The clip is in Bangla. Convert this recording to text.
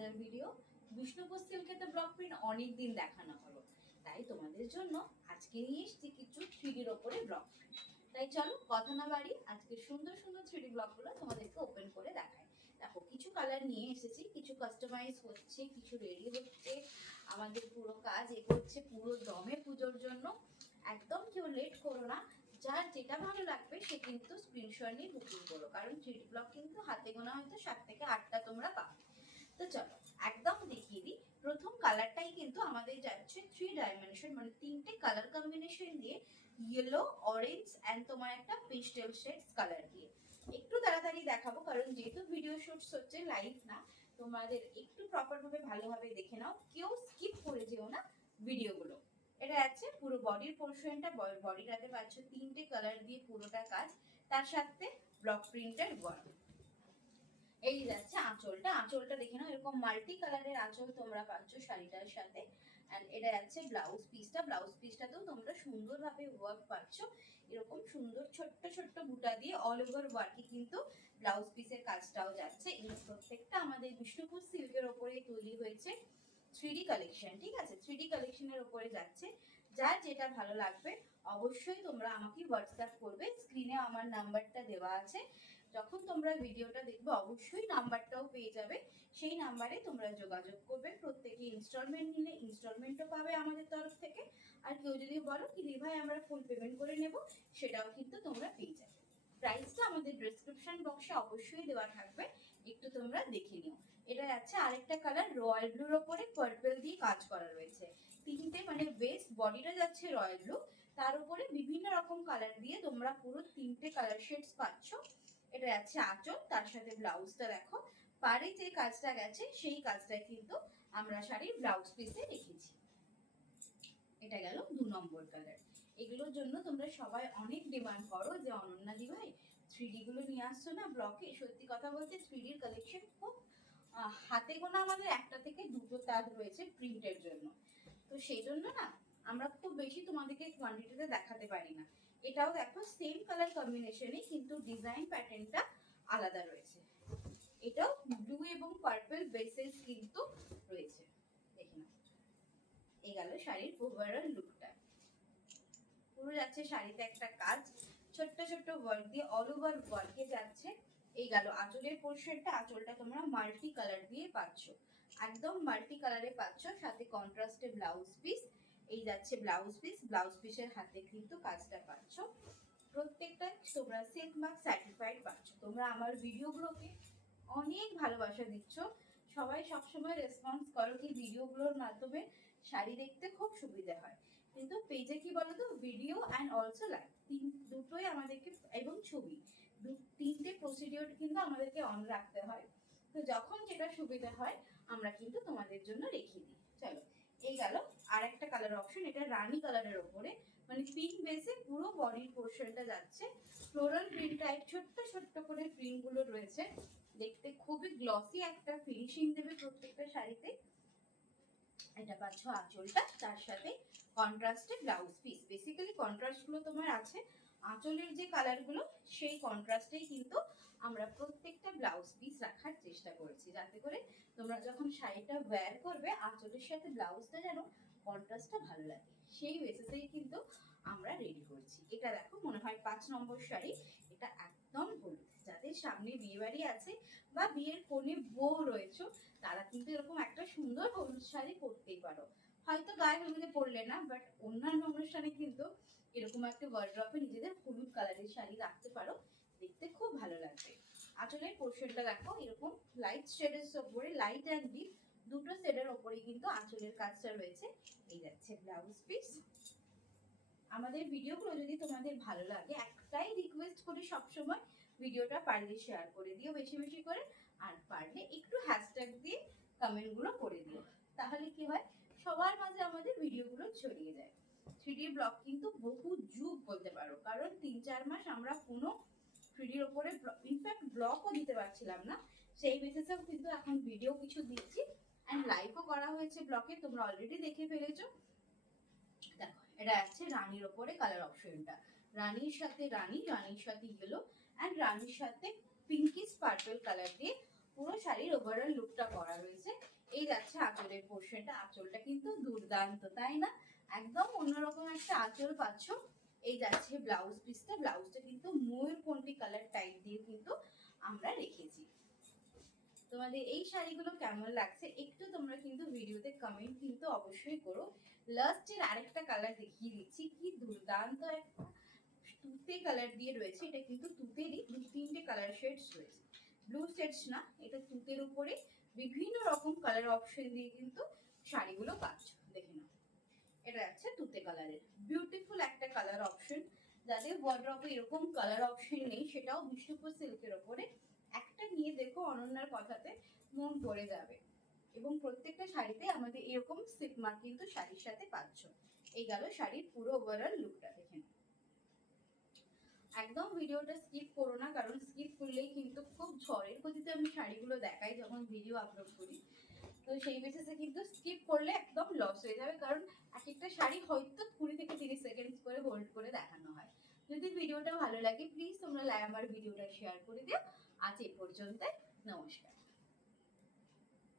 Another video. বিষ্ণুপুর সিল্কে তো ব্লক প্রিন্ট অনেক দিন দেখানো হলো, তাই তোমাদের জন্য আজকে নিয়ে এসেছি কিছু থ্রিডির ওপরে ব্লক প্রিন্ট। তাই চলো কথা না বাড়ি আজকে সুন্দর সুন্দর থ্রিডি ব্লকগুলো তোমাদেরকে ওপেন করে দেখাই। দেখো কিছু কালার নিয়ে এসেছি, কিছু কাস্টমাইজ হচ্ছে, কিছু রেডি হচ্ছে। আমাদের পুরো কাজ এগোচ্ছে পুরো দমে পুজোর জন্য। একদম কেউ লেট করো না, যার যেটা ভালো লাগবে সে কিন্তু স্ক্রিনশট নিয়ে বুকিং করো, কারণ থ্রিডি ব্লক কিন্তু হাতে গোনা হয়তো 7 থেকে 8টা তোমরা পাবে। তো চলো একদম দেখিয়ে দিই। প্রথম কালারটাই কিন্তু আমাদের যাচ্ছে 3 ডাইমেনশন, মানে 3টে কালার কম্বিনেশন দিয়ে, ইয়েলো, অরেঞ্জ এন্ড তোমার একটা পেস্টেল শেডস কালার দিয়ে। একটু তাড়াতাড়ি দেখাবো কারণ যেহেতু ভিডিও শুটস হচ্ছে, লাইভ না, তোমাদের একটু প্রপার ভাবে ভালোভাবে দেখে নাও, কেউ স্কিপ করে যেও না ভিডিওগুলো। এটা আছে পুরো বডির পোর্শনটা, বডিটাতে পাচ্ছ 3টে কালার দিয়ে পুরোটা কাজ, তার সাথে ব্লক প্রিন্টের ওয়ার্ক। এই যাচ্ছে আঁচলটা, আঁচলটা দেখে নাও, এরকম মাল্টি কালারের আঁচল তোমরা পাচ্ছ শাড়িটার সাথে। এন্ড এটা যাচ্ছে ব্লাউজ পিসটা, ব্লাউজ পিসটাতেও তোমরা সুন্দরভাবে ওয়ার্ক পাচ্ছ, এরকম সুন্দর ছোট্ট ছোট্ট বুটা দিয়ে অল ওভার ওয়ার্কে কিন্তু ব্লাউজ পিসের কাজটাও যাচ্ছে। এই প্রত্যেকটা আমাদের বিষ্ণুপুর সিল্কের ওপরে তৈরি হয়েছে 3D কালেকশন, ঠিক আছে? 3D কালেকশনের ওপরে যাচ্ছে। যার যেটা ভালো লাগবে অবশ্যই তোমরা আমাকে হোয়াটসঅ্যাপ করবে, স্ক্রিনে আমার নাম্বারটা দেওয়া আছে। যখন তোমরা ভিডিওটা দেখবে অবশ্যই নাম্বারটাও পেয়ে যাবে, সেই নাম্বারে তোমরা যোগাযোগ করবে। প্রত্যেকে ইনস্টলমেন্ট নিলে ইনস্টলমেন্টও পাবে আমাদের তরফ থেকে, আর কেউ যদি বলো কি দি ভাই আমরা ফুল পেমেন্ট করে নেব, সেটাও কিন্তু তোমরা পেয়ে যাবে। প্রাইসটা আমাদের ডেসক্রিপশন বক্সে অবশ্যই দেওয়া থাকবে, একটু তোমরা দেখে নিও। এটা যাচ্ছে আরেকটা কালার রয়্যাল ব্লুর ওপরে পার্পল দিয়ে কাজ করা রয়েছে। 3টে মানে বেস বডিটা যাচ্ছে রয়্যাল ব্লু, তার উপরে বিভিন্ন রকম কালার দিয়ে তোমরা পুরো 3টে কালার শেডস পাচ্ছ। এটা যাচ্ছে আঁচল, তার সাথে ব্লাউজটা দেখো পাড়ে যে কাজটা গেছে সেই কাজটাই কিন্তু আমরা শাড়ির ব্লাউজ পিসে রেখেছি। এটা গেল 2 নম্বর কালার। এগুলোর জন্য তোমরা সবাই অনেক ডিমান্ড করো যে অনন্যা দি ভাই 3D গুলো নিয়ে আসছো না ব্লকে। সত্যি কথা বলতে 3D এর কালেকশন খুব হাতে গোনা আমাদের একটা থেকে দুটো তার রয়েছে প্রিন্টের জন্য, তো সেই জন্য না আমরা খুব বেশি তোমাদেরকে কোয়ান্টিটিতে দেখাতে পারি না। এটাও দেখো সেম কালার কম্বিনেশনে কিন্তু ডিজাইন প্যাটার্নটা আলাদা রয়েছে। এটাও ব্লু এবং পার্পল বেসেস কিন্তু রয়েছে, দেখে নাও। এই গেল শাড়ির ওভারঅল লুকটা। পুরো যাচ্ছে শাড়িতে একটা কাজ, ছোট্ট ছোট্ট ওয়ার্ক দিয়ে অল ওভার ওয়ার্কে যাচ্ছে। এই গেল আঁচলের পোর্শনটা, আঁচলটা তোমরা মাল্টি কালার দিয়ে পাচ্ছ, একদম মাল্টি কালারে পাচ্ছ, সাথে কন্ট্রাস্টে ব্লাউজ পিস। এই যাচ্ছে ব্লাউজ পিস, ব্লাউজ পিসের হাতে কিন্তু কাজটা পাচ্ছ। প্রত্যেকটা তোমরা সিল্ক মার্ক সার্টিফাইড পাচ্ছ। তোমরা আমার ভিডিওগুলোকে অনেক ভালোবাসা দিচ্ছ, সবাই সবসময় রেসপন্স করো কি ভিডিওগুলোর মাধ্যমে শাড়ি দেখতে খুব সুবিধা হয়। কিন্তু পেজে কি বলতো, ভিডিও অ্যান্ড অলসো লাইভ দুটোই আমাদেরকে, এবং ছবি 3টে প্রসিডিওর কিন্তু আমাদেরকে অন রাখতে হয়। তো যখন যেটা সুবিধা হয় আমরা কিন্তু তোমাদের জন্য রেখে দিই। চলো এই গেল আর একটা কালার অপশন, এটা রানী কালারের ওপরে, মানে পিঙ্ক বেসে পুরো বডির পোর্শনটা যাচ্ছে। ফ্লোরাল প্রিন্ট টাইপ ছোট্ট ছোট্ট করে প্রিন্ট গুলো রয়েছে, দেখতে খুবই গ্লসি একটা ফিনিশিং দেবে প্রত্যেকটা শাড়িতে। এটা পাচ্ছ আঁচলটা, তার সাথে কন্ট্রাস্টে ব্লাউজ পিস। বেসিক্যালি কন্ট্রাস্ট গুলো তোমার আছে, আঁচলের যে কালার গুলো সেই কন্ট্রাস্টেই কিন্তু আমরা প্রত্যেকটা ব্লাউজ পিস রাখার চেষ্টা করেছি, যাতে করে তোমরা যখন শাড়িটা ওয়্যার করবে আঁচলের সাথে ব্লাউজটা যেন কন্ট্রাস্টটা ভালো লাগে, সেই বেসিসেই কিন্তু আমরা রেডি করছি। এটা দেখো মনে হয় 5 নম্বর শাড়ি, এটা একদম হলুদ। যাদের সামনে বিয়ে বাড়ি আছে বা বিয়ের কোণে বউ রয়েছে, তারা কিন্তু এরকম একটা সুন্দর হলুদ শাড়ি পরতেই পারো। হয়তো গায়ে হলুদে পরলে না, বাট অন্যান্য অনুষ্ঠানে কিন্তু এরকম একটা ওয়ার্ড্রপে নিজেদের হলুদ কালারের শাড়ি রাখতে পারো, দেখতে খুব ভালো লাগবে। আঁচলের পোর্শনটা দেখো এরকম লাইট শেডের ওপরে, লাইট অ্যান্ড ডিপ দুটো শেডের ওপরে কিন্তু আঁচলের কাজটা রয়েছে। এই যাচ্ছে ব্লাউজ পিস। আমাদের ভিডিওগুলো যদি তোমাদের ভালো লাগে একটাই রিকোয়েস্ট করি সবসময়, ভিডিওটা পারলে শেয়ার করে দিও বেশি বেশি করে, আর পারলে একটু হ্যাশট্যাগ দিয়ে কমেন্টগুলো করে দিও, তাহলে কি হয় সবার মাঝে আমাদের ভিডিওগুলো ছড়িয়ে যায়। 3D ব্লগ কিন্তু বহু যুগ বলতে পারো, কারণ 3-4 মাস আমরা কোনো 3Dর ওপরে ইনফ্যাক্ট ব্লগও দিতে পারছিলাম না, সেই বেসিসেও কিন্তু এখন ভিডিও কিছু দিচ্ছি অ্যান্ড লাইভও করা হয়েছে ব্লগে, তোমরা অলরেডি দেখে ফেলেছো। দেখো এটা আছে রানীর ওপরে কালার অপশনটা, রানীর সাথে রানী, রানীর সাথে ইয়েলো অ্যান্ড রানীর সাথে পিঙ্কিশ পার্পল কালার দিয়ে পুরো শাড়ির ওভারঅল লুকটা করা রয়েছে। এই যাচ্ছে আঁচলের পোর্শনটা। আঁচলটা কিন্তু দুর্দান্ত, তাই না? একদম অন্যরকম একটা আঁচল পাচ্ছ। এই যাচ্ছে ব্লাউজ পিসটা। ব্লাউজটা কিন্তু ময়ূরকণ্ঠী কালার টাইপ দিয়ে কিন্তু আমরা রেখেছি। তোমাদের এই শাড়িগুলো কেমন লাগছে একটু তোমরা কিন্তু ভিডিওতে কমেন্ট কিন্তু অবশ্যই করো। লাস্টের আরেকটা কালার দেখিয়ে দিচ্ছি, কি দুর্দান্ত একটা তুতে কালার দিয়ে রয়েছে। এটা কিন্তু তুতেরই 2-3টে কালার শেডস রয়েছে, ব্লু শেডস না, এটা তুতের উপরে বিভিন্ন রকম কালার অপশন দিয়ে কিন্তু শাড়িগুলো পাচ্ছ। দেখে নাও, এটা আছে তুতে কালারের, বিউটিফুল একটা কালার অপশন। যাদের ওয়ার্ড্রপে এরকম কালার অপশন নেই, সেটাও বিষ্ণুপুর সিল্কের ওপরে একটা নিয়ে দেখো, অনন্যার কথাতে মন পড়ে যাবে। এবং প্রত্যেকটা শাড়িতে আমাদের এরকম সিপ মার্ক কিন্তু শাড়ির সাথে পাচ্ছ। এই গেল শাড়ির পুরো ওভারঅল লুকটা। দেখে নাও, একদম ভিডিওটা স্কিপ করো না, কারণ স্কিপ করলেই কিন্তু খুব ঝড়ের গতিতে আমি শাড়িগুলো দেখাই যখন ভিডিও আপলোড করি। তো সেই বেসিসে কিন্তু স্কিপ করলে একদম লস হয়ে যাবে, কারণ এক একটা শাড়ি হয়তো 20 থেকে 30 সেকেন্ড করে হোল্ড করে দেখানো হয়। যদি ভিডিওটা ভালো লাগে প্লিজ তোমরা আমার ভিডিওটা শেয়ার করে দিও। আজ এই পর্যন্ত, নমস্কার।